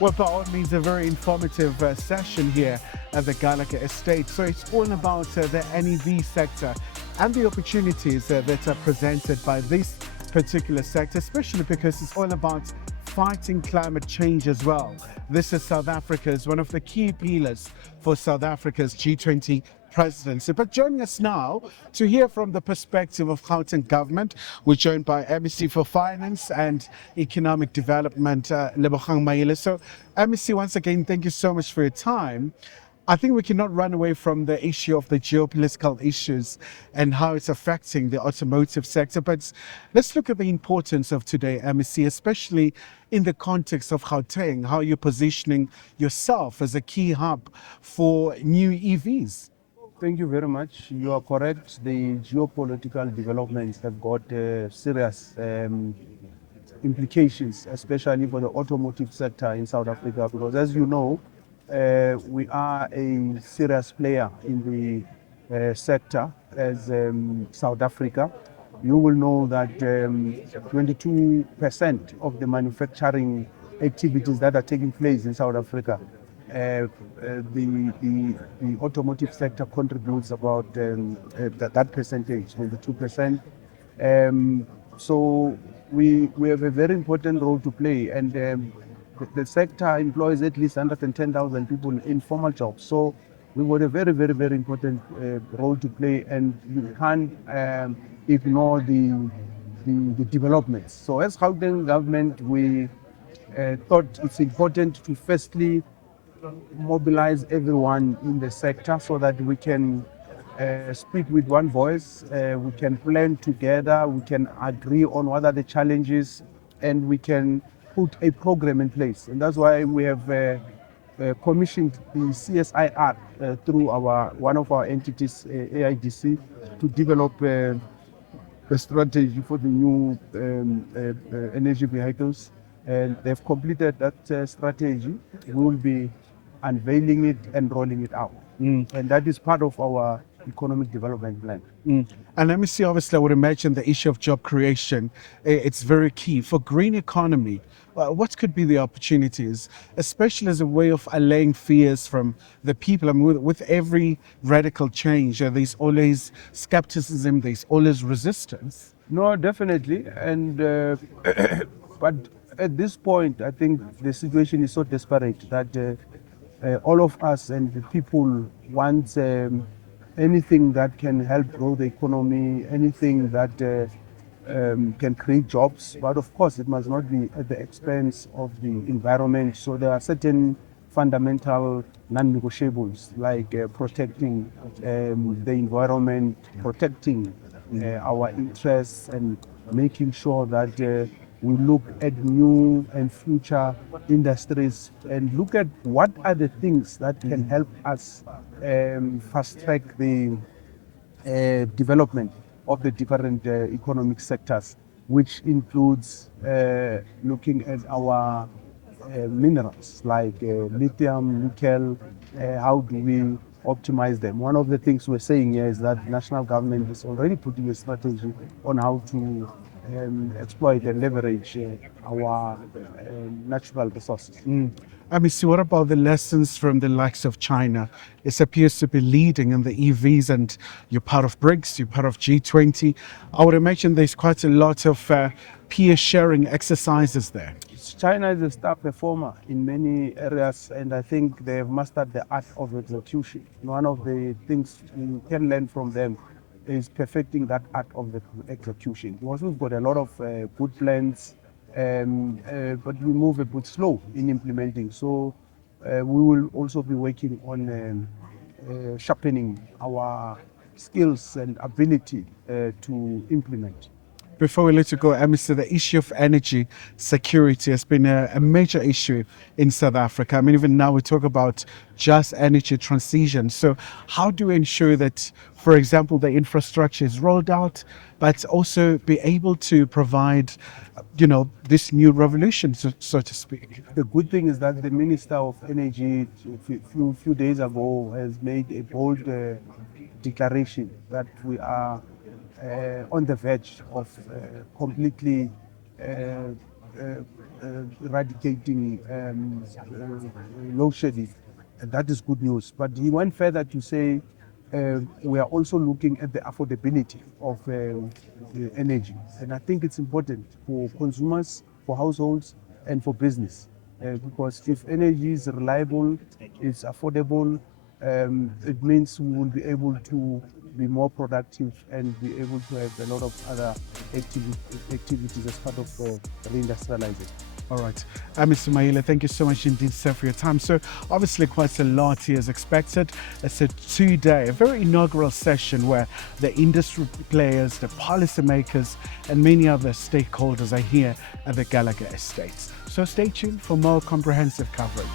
Well, by all means, a very informative session here at the Gallagher Estate. So it's all about the NEV sector and the opportunities that are presented by this particular sector, especially because it's all about fighting climate change as well. This is South Africa's one of the key pillars for South Africa's G20 presidency. But joining us now to hear from the perspective of Gauteng government, we're joined by MEC for Finance and Economic Development, Lebogang Maile. So MEC, once again, thank you so much for your time. I think we cannot run away from the issue of the geopolitical issues and how it's affecting the automotive sector. But let's look at the importance of today, MEC, especially in the context of Gauteng, how you're positioning yourself as a key hub for new EVs. Thank you very much. You are correct. The geopolitical developments have got serious implications, especially for the automotive sector in South Africa, because as you know, we are a serious player in the sector as South Africa. You will know that 22% of the manufacturing activities that are taking place in South Africa, the automotive sector contributes about that percentage, 22%. So we have a very important role to play, and the sector employs at least 110,000 people in formal jobs. So we've got a very, very, very important role to play, and you can't ignore the developments. So as Gauteng government, we thought it's important to firstly mobilize everyone in the sector so that we can speak with one voice, we can plan together, we can agree on what are the challenges, and we can put a program in place. And that's why we have commissioned the CSIR through one of our entities, AIDC, to develop a strategy for the new energy vehicles. And they've completed that strategy. We will be unveiling it and rolling it out. And that is part of our economic development plan. And let me see, obviously, I would imagine the issue of job creation, it's very key. For green economy, what could be the opportunities, especially as a way of allaying fears from the people? I mean, with every radical change, there's always skepticism, there's always resistance. No, definitely. And but at this point, I think the situation is so desperate that all of us and the people want anything that can help grow the economy, anything that can create jobs. But of course, it must not be at the expense of the environment. So there are certain fundamental non-negotiables like protecting the environment, protecting our interests, and making sure that we look at new and future industries and look at what are the things that can help us fast track the development of the different economic sectors, which includes looking at our minerals like lithium, nickel. How do we optimize them? One of the things we're saying here is that the national government is already putting a strategy on how to exploit and leverage our natural resources. I mean, so what about the lessons from the likes of China? It appears to be leading in the EVs, and you're part of BRICS, you're part of G20. I would imagine there's quite a lot of peer sharing exercises there. China is a star performer in many areas, and I think they have mastered the art of execution. One of the things we can learn from them is perfecting that art of the execution. We also got a lot of good plans, but we move a bit slow in implementing. So we will also be working on sharpening our skills and ability to implement. Before we let you go, Mr. the issue of energy security has been a major issue in South Africa. I mean, even now we talk about just energy transition. So how do we ensure that, for example, the infrastructure is rolled out, but also be able to provide, this new revolution, so to speak? The good thing is that the Minister of Energy a few days ago has made a bold declaration that we are on the verge of completely eradicating load shedding. And that is good news. But he went further to say we are also looking at the affordability of energy. And I think it's important for consumers, for households, and for business. Because if energy is reliable, it's affordable, it means we will be able to be more productive and be able to have a lot of other activities as part of reindustrializing. All right. Mr. Maile, thank you so much indeed, sir, for your time. So obviously quite a lot here as expected. It's a 2-day, a very inaugural session where the industry players, the policymakers, and many other stakeholders are here at the Gallagher Estates. So stay tuned for more comprehensive coverage.